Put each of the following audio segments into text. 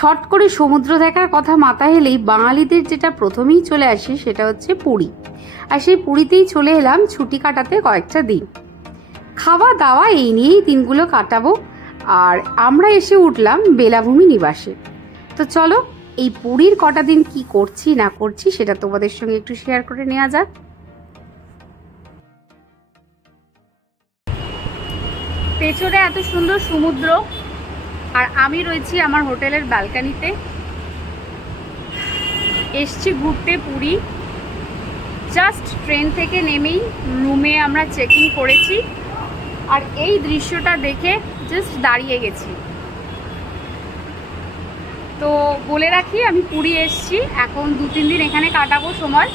ছট করে সমুদ্র দেখার কথা মাথায় এলেই বাঙালিদের যেটা প্রথমেই চলে আসে সেটা হচ্ছে পুরী। আর সেই পুরীতেই চলে এলাম, ছুটি কাটাতে কয়েকটা দিন। খাওয়া দাওয়া এই নিয়েই দিনগুলো কাটাবো। আর আমরা এসে উঠলাম বেলাভূমি নিবাসে। তো চলো, এই পুরীর কটা দিন কি করছি, না করছি সেটা তোমাদের সঙ্গে একটু শেয়ার করে নেওয়া যাক। পেছনে এত সুন্দর সমুদ্র আর আমি রয়েছি আমার হোটেলের ব্যালকানিতে। এসছি ঘুরতে পুরী। জাস্ট ট্রেন থেকে নেমেই রুমে আমরা চেকিং করেছি। আর এই দৃশ্যটা দেখে জাস্ট দাঁড়িয়ে গেছি। তো বলে রাখি, আমি পুরী এসছি। এখন দু, তিন দিন এখানে কাটাবো সময়।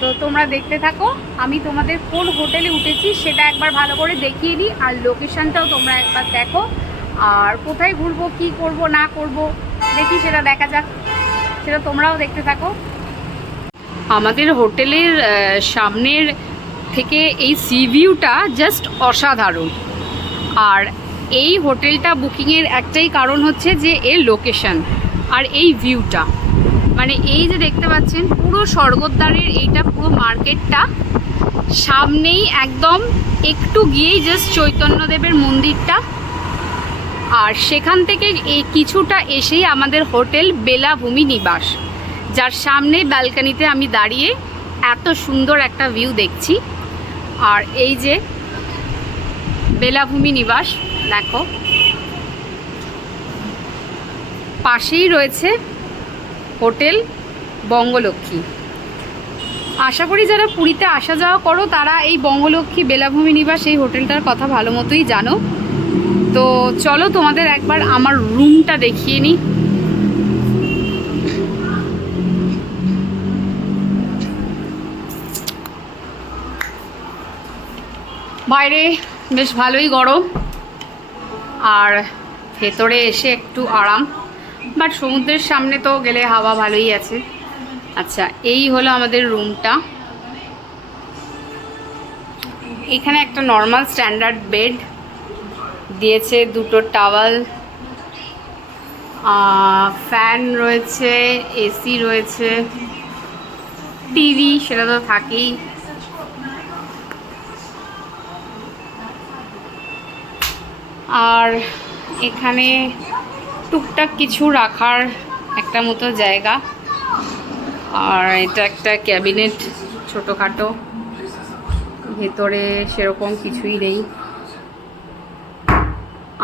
তো তোমরা দেখতে থাকো, আমি তোমাদের কোন হোটেলে উঠেছি সেটা একবার ভালো করে দেখিয়ে দিই আর লোকেশনটাও তোমরা একবার দেখো। আর কোথায় ঘুরবো, কি করব, না করব, দেখি সেটা দেখা যাক। সেটা তোমরাও দেখতে থাকো। আমাদের হোটেলের সামনের থেকে এই সি ভিউটা জাস্ট অসাধারণ। আর এই হোটেলটা বুকিংয়ের একটাই কারণ হচ্ছে যে, এর লোকেশন আর এই ভিউটা। মানে এই যে দেখতে পাচ্ছেন, পুরো স্বর্গদ্বারের এইটা পুরো মার্কেটটা। সামনেই একদম একটু গিয়েই জাস্ট চৈতন্যদেবের মন্দিরটা। আর সেখান থেকে এই কিছুটা এসেই আমাদের হোটেল বেলাভূমি নিবাস, যার সামনে ব্যালকানিতে আমি দাঁড়িয়ে এত সুন্দর একটা ভিউ দেখছি। আর এই যে বেলাভূমি নিবাস, দেখো। পাশেই রয়েছে হোটেল বঙ্গলক্ষ্মী। আশা করি যারা পুরীতে আসা যাওয়া করো, তারা এই বঙ্গলক্ষ্মী বেলাভূমি নিবাস, এই হোটেলটার কথা ভালো মতোই জানো। তো চলো তোমাদের একবার আমার রুমটা দেখিয়ে নিই। বাইরে বেশ ভালোই গরম। আর ভেতরে এসে একটু আরাম। বাট সমুদ্রের সামনে তো গেলে হাওয়া ভালোই আছে। আচ্ছা এই হলো আমাদের রুমটা। এখানে একটা নর্মাল স্ট্যান্ডার্ড বেড দিয়েছে, দুটো টাওয়াল ফ্যান রয়েছে এসি রয়েছে টিভি সেটা তো থাকেই। আর এখানে টুকটাক কিছু রাখার একটা মতো জায়গা। আর এটা একটা ক্যাবিনেট ছোটোখাটো। ভেতরে সেরকম কিছুই নেই।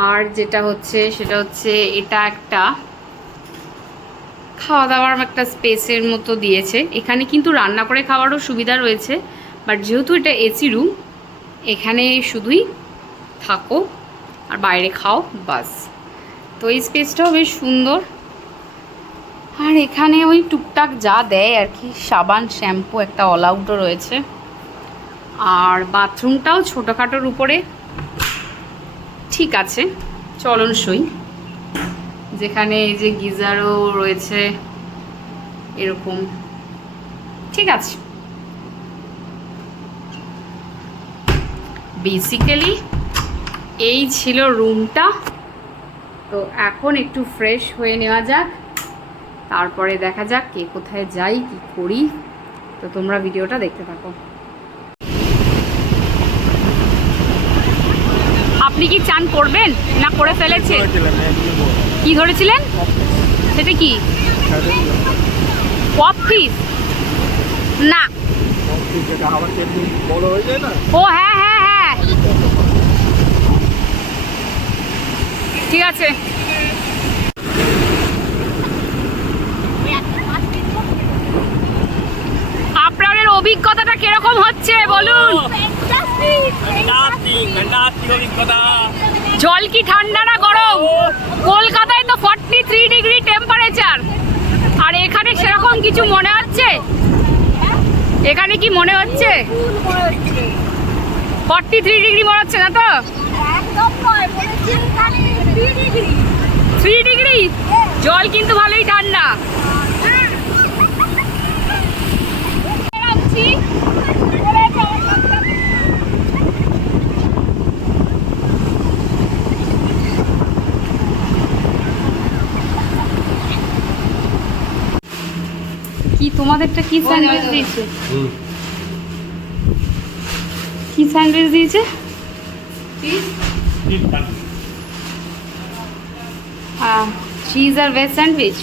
আর যেটা হচ্ছে, সেটা হচ্ছে এটা একটা খাওয়া দাওয়ার একটা স্পেসের মতো দিয়েছে। এখানে কিন্তু রান্না করে খাওয়ারও সুবিধা রয়েছে, বাট যেহেতু এটা এসি রুম, এখানে শুধুই থাকো আর বাইরে খাও, বাস। তো এই স্পেসটাও বেশ সুন্দর। আর এখানে ওই টুকটাক যা দেয় আর কি, সাবান, শ্যাম্পু, একটা অল আউটও রয়েছে। আর বাথরুমটাও ছোটোখাটোর উপরে। ঠিক আছে চলনসই যেখানে এই যে গিজারও রয়েছে, এরকম। ঠিক আছে। বেসিক্যালি এই ছিল রুমটা তো এখন একটু ফ্রেশ হয়ে নেওয়া যাক। তারপরে দেখা যাক কে কোথায় যাই, কি করি। তো তোমরা ভিডিওটা দেখতে থাকো। আপনি কি চান করবেন না করে ফেলেছেন? কি ধরেছিলেন? সেটা কি? Pop fish? না। ও হ্যাঁ হ্যাঁ হ্যাঁ। ঠিক আছে। আপনাদের অভিজ্ঞতাটা কীরকম হচ্ছে? বলুন। জল কি ঠান্ডা না গরম? কলকাতায় তো ফর্টি থ্রি ডিগ্রি টেম্পারেচার আর এখানে সেরকম কিছু মনে হচ্ছে? এখানে কি মনে হচ্ছে? ফর্টি থ্রি ডিগ্রি মনে হচ্ছে না তো? থ্রি ডিগ্রি জল কিন্তু ভালোই ঠান্ডা। কি তোমাদেরটা কি স্যান্ডউইচ দিয়েছে? কি স্যান্ডউইচ দিয়েছে? চিজ আর ভেজ স্যান্ডউইচ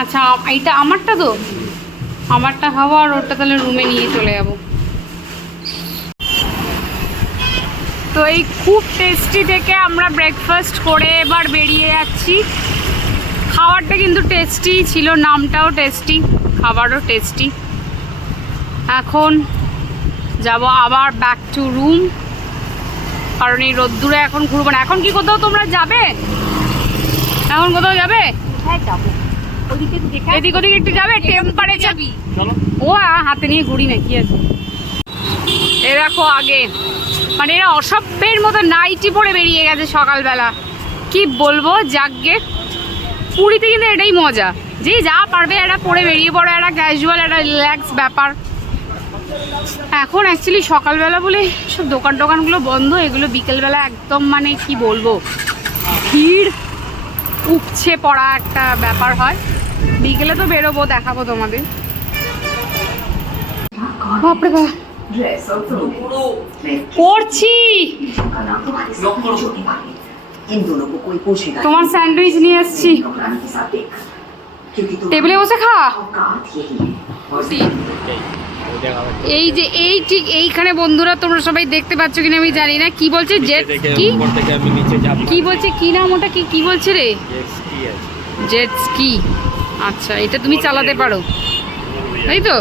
আচ্ছা এইটা আমারটা তো? আমারটা খাব আর ওটা তাহলে রুমে নিয়ে চলে যাব। তো এই খুব টেস্টি থেকে আমরা ব্রেকফাস্ট করে এবার বেরিয়ে যাচ্ছি। খাবারটা কিন্তু টেস্টি ছিল নামটাও টেস্টি খাবারও টেস্টি এখন যাব আবার ব্যাক টু রুম কারণ এই রোদ্দুরে এখন ঘুরবো না। এখন কি কোথাও তোমরা যাবে? এখন কোথাও যাবে? এদিক ওদিক একটু যাবে? টেম্পারেচার চলো। ও হাতে নিয়ে ঘুরি না কি আছে এ দেখো আগে। মানে এরা অসভ্যের মতো নাইটি পরে বেরিয়ে গেছে সকালবেলা। কি বলব যাকগে পুরীতে কিন্তু এটাই মজা। যে যা পারবে এরা পরে বেরিয়ে পড়ো একটা ক্যাজুয়াল একটা রিল্যাক্স ব্যাপার। এখন অ্যাকচুয়ালি সকালবেলা বলে সব দোকান টোকানগুলো বন্ধ, এগুলো বিকেলবেলা একদম মানে কি বলব, ভিড় উপছে পড়া একটা ব্যাপার হয়। বিকেলে তো বেরোবো, দেখাবো তোমাদের। বাপরে করছি। তোমার স্যান্ডউইচ নিয়ে এসছি। টেবিলে বসে খা। এই যে এই ঠিক এইখানে বন্ধুরা তোমরা সবাই দেখতে পাচ্ছ কিনা আমি জানি না। কি বলছে? জেট কি? কি বলছে? কি নাম ওটা? কি কি বলছে রে? Jet ski. আচ্ছা এটা তুমি চালাতে পারো। তাই তো?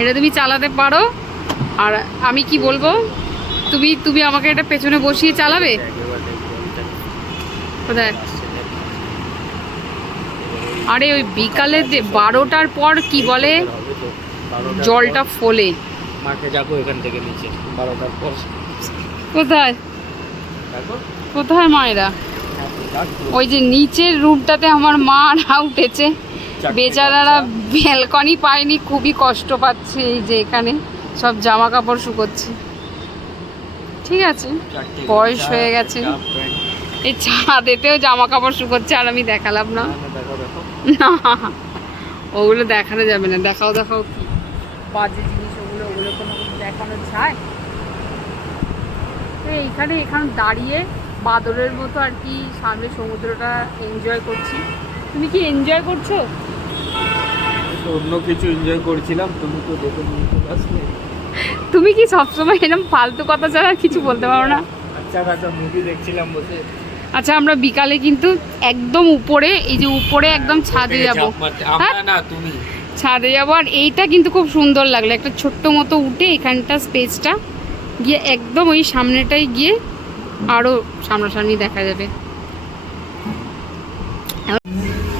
এটা তুমি চালাতে পারো। আর আমি কি বলব? তুমি তুমি আমাকে এটা পেছনে বসিয়ে চালাবে? কোথায়? আরে ওই বিকালে যে বারোটার পর কি বলে? জলটা ফোলে। মাঠে যাব এখান থেকে নিচে বারোটার পর। কোথায়? কোথায় মায়েরা? ওই যে নিচের রুমটাতে আমার মা না উঠেছে। বেচারারা ব্যালকনি পায়নি খুবই কষ্ট পাচ্ছে এই যে এখানে। সব জামা কাপড় শুকোচ্ছে। ঠিক আছে বয়স হয়ে গেছে। এই ছাদেতেও জামা কাপড় শুকোচ্ছে আর আমি দেখালাম না। ওগুলো দেখানো যাবে না দেখাও দেখাও কি। বাজে জিনিস ওগুলো ওগুলো কোনো কিছু দেখানো যায়? তো এইখানে এখানে দাঁড়িয়ে বাদরের মতো আর কি সামনে সমুদ্রটা এনজয় করছি। তুমি কি এনজয় করছ? অন্য কিছু এনজয় করছিলাম তুমি তো দেখে নিয়ে চলে আসলে। তুমি কি সবসময় এরকম ফালতু কথা ছাড়া কিছু বলতে পারো না? আচ্ছা আচ্ছা মুভি দেখছিলাম বসে। আচ্ছা আমরা বিকালে কিন্তু একদম উপরে এই যে উপরে একদম ছাদে যাব। আমরা না তুমি। ছাদে যাব আর এইটা কিন্তু খুব সুন্দর লাগল। একটা ছোট্ট মতো উঠে এখানটা স্পেসটা গিয়ে একদম ওই সামনেটাই গিয়ে আরও সামনাসামনি দেখা যাবে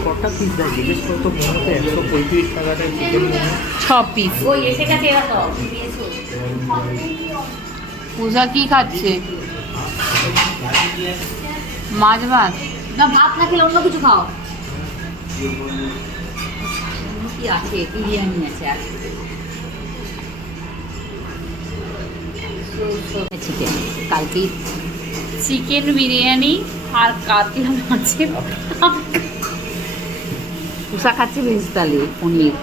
কটা পিস দেয়? জিজ্ঞেস করতো মোমোতে একশো পঁয়ত্রিশ টাকাটায় চিকেন মোমো ছ পিস পূজা কি খাচ্ছে? মাছ ভাত। না ভাত না খেলে অন্য কিছু খাও। কি আছে? বিরিয়ানি আছে আর। চিকেন কালকেই চিকেন বিরিয়ানি আর কাতলা মাছের পুষা খাচ্ছে ভেজ থালি পনির?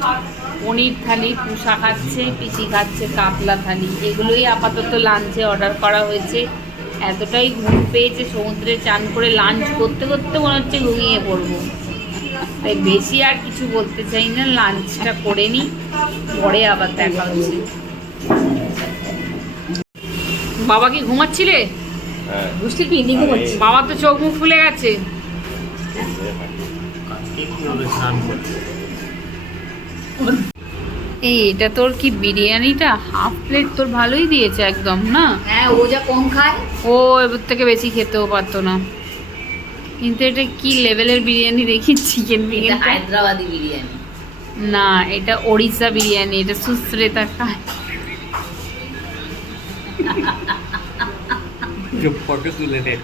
পনির থালি পুষা খাচ্ছে পিসি খাচ্ছে কাতলা থালি। এগুলোই আপাতত লাঞ্চে অর্ডার করা হয়েছে। এতটাই ঘুম পেয়েছে সমুদ্রে চান করে লাঞ্চ করতে করতে মনে হচ্ছে ঘুমিয়ে পড়ব। তাই বেশি আর কিছু বলতে চাই না লাঞ্চটা করে নিই পরে আবার দেখা হচ্ছে। বাবা কি ঘুমাচ্ছিলে? হ্যাঁ। বাবা তো চোখ মুখ ফুলে গেছে। এই এটা তোর কি বিরিয়ানিটা? হাফ প্লেট তোর ভালোই দিয়েছে একদম না? হ্যাঁ ও যা কম খায়। ও এবার থেকে বেশি খেতেও পারতো না। কিন্তু এটা কি লেভেলের বিরিয়ানি দেখি চিকেন এটা বিরিয়ানি হায়দ্রাবাদি বিরিয়ানি। না এটা ওড়িশা বিরিয়ানি এটা সুশ্রেতা খায়। ফটো তুলে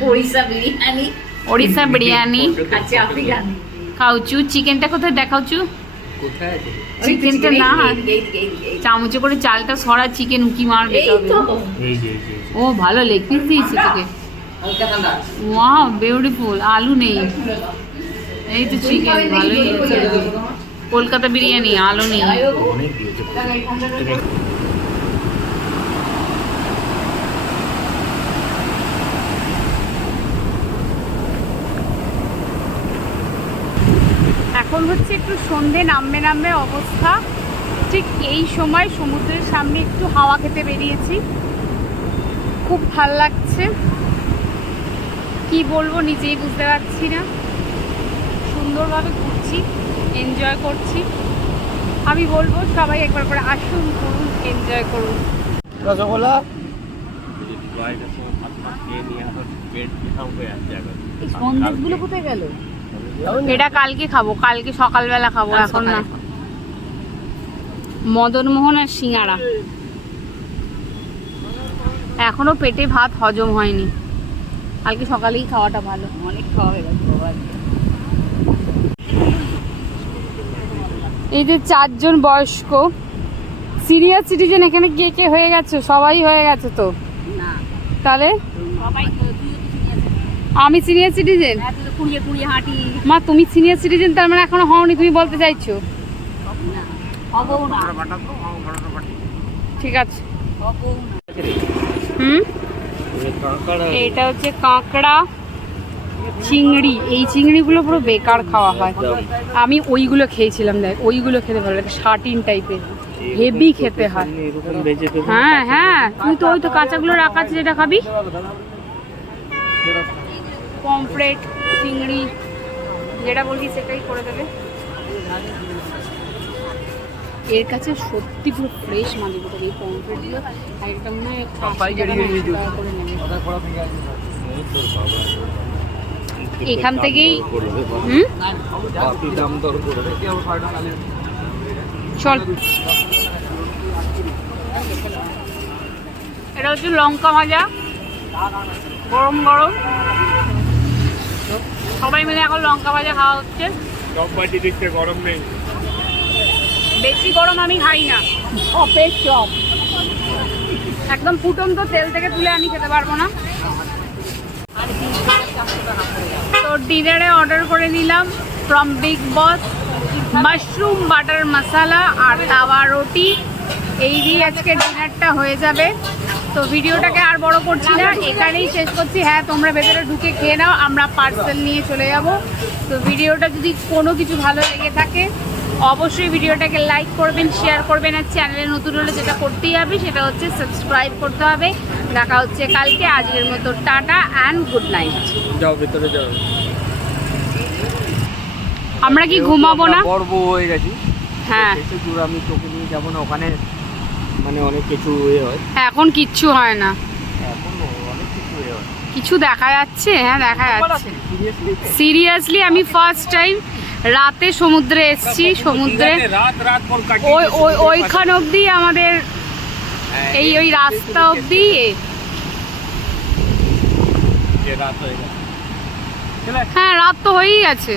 ওড়িশা বিরিয়ানি। ওড়িশা বিরিয়ানি খাওচু চিকেনটা কোথায় দেখাওচু? চিকেনটা না। চামচে করে চালটা সরা চিকেন উকি মারবে। ও ভালো লেগ পিস দিয়েছে তোকে। ওয়াও বিউটিফুল আলু নেই। এই তো চিকেন ভালোই। কলকাতা বিরিয়ানি আলু নেই অনেক দিয়েছে এখন হচ্ছে একটু সন্ধে নামবে নামবে অবস্থা। ঠিক এই সময় সমুদ্রের সামনে একটু হাওয়া খেতে বেরিয়েছি। খুব ভালো লাগছে। কি বলব নিজেই বুঝতে পারছি না। সুন্দরভাবে ঘুরছি এনজয় করছি। আমি বলব সবাই একবার করে আসুন করুন এনজয় করুন। রসগোল্লা? সন্দেশগুলো কোথায় গেল? এটা কালকে খাব কালকে সকালবেলা খাব এখন না। সকালে আর সিঙ্গারা। এখনও পেটে ভাত হজম হয়নি। কালকে সকালেই খাওয়াটা ভালো। অনেক খাওয়া হয়ে গেছে এই যে চারজন বয়স্ক সিনিয়র সিটিজেন এখানে কে কে হয়ে গেছে? সবাই হয়ে গেছে তো? তাহলে সবাই তো তুইও তো শুনে আছিস। আমি সিনিয়র সিটিজেন হ্যাঁ কুড়িয়ে কুড়িয়ে হাঁটি। মা তুমি সিনিয়র সিটিজেন তার মানে এখনও হওনি তুমি বলতে চাইছো? ঠিক আছে। হুম? এটা হচ্ছে কাঁকড়া চিংড়ি। এই চিংড়িগুলো পুরো বেকার খাওয়া হয়। আমি ওইগুলো খেয়েছিলাম দেখ ওইগুলো খেতে ভালো লাগে শার্টিন টাইপের হেভি খেতে হয়। হ্যাঁ হ্যাঁ। তুই তো ওই তো কাঁচাগুলো রাখা আছে যেটা খাবি। পমফ্রেট চিংড়ি যেটা বলবি সেটাই করে দেবে। এর কাছে সত্যি পুরো ফ্রেশ মাছ এগুলো এই পমফ্রেটগুলো আর একটা মনে হয় এখান থেকেই হুম? চল। এটা হচ্ছে লঙ্কা ভাজা। গরম গরম। সবাই মিলে এখন লঙ্কা ভাজা খাওয়া হচ্ছে। গরম নেই। বেশি গরম আমি খাই না। চপের চপ। একদম ফুটন্ত তেল থেকে তুলে আমি খেতে পারব না। তো ডিনারে অর্ডার করে নিলাম from Big Boss mushroom butter masala আর তাওয়া রুটি। এই দিয়ে আজকে ডিনারটা হয়ে যাবে। তো ভিডিওটাকে আর বড় করছি না এখানেই শেষ করছি। হ্যাঁ তোমরা ভেতরে ঢুকে খেয়ে নাও আমরা পার্সেল নিয়ে চলে যাব। তো ভিডিওটা যদি কোনো কিছু ভালো লেগে থাকে অবশ্যই ভিডিওটাকে লাইক করবেন শেয়ার করবেন আর চ্যানেলে নতুন হলে যেটা করতেই হবে সেটা হচ্ছে সাবস্ক্রাইব করতে হবে। দেখা হচ্ছে কালকে আজকের মতো টাটা অ্যান্ড গুড নাইট যাও ভেতরে যাও। আমরা কি ঘুমাবো না? গর্ব হয়ে গেছি হ্যাঁ। আমি তোকে নিয়ে যাব না ওখানে মানে অনেক কিছু এ হয়। এখন কিচ্ছু হয় না। এখন অনেক কিছু এ হয়। কিছু দেখা যাচ্ছে হ্যাঁ দেখা যাচ্ছে। সিরিয়াসলি আমি ফার্স্ট টাইম রাতে সমুদ্রে এসেছি সমুদ্রে। ওই ওই ওইখান অবধি আমাদের এই ওই রাস্তা অবধি। হয়ে হ্যাঁ রাত তো হয়েই গেছে।